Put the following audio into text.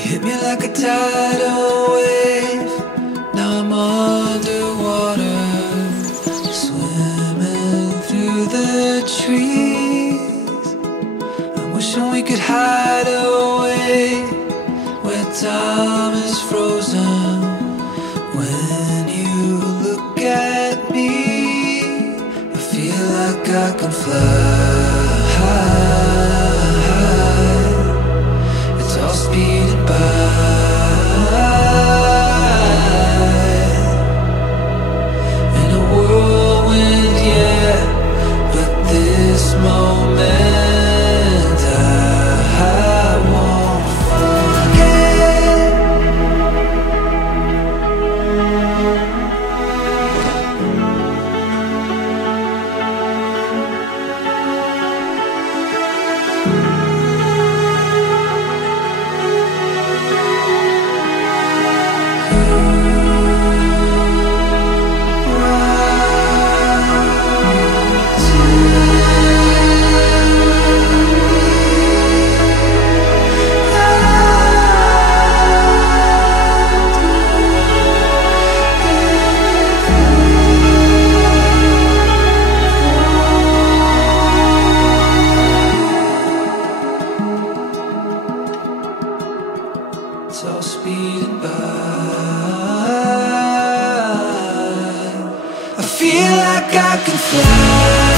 hit me like a tidal wave. Now I'm underwater, swimming through the trees. I'm wishing we could hide away where time is frozen. When you look at me, I feel like I can fly. It's all speeding by in a whirlwind, yeah. But this moment I won't forget. It's all speeding by. I feel like I can fly.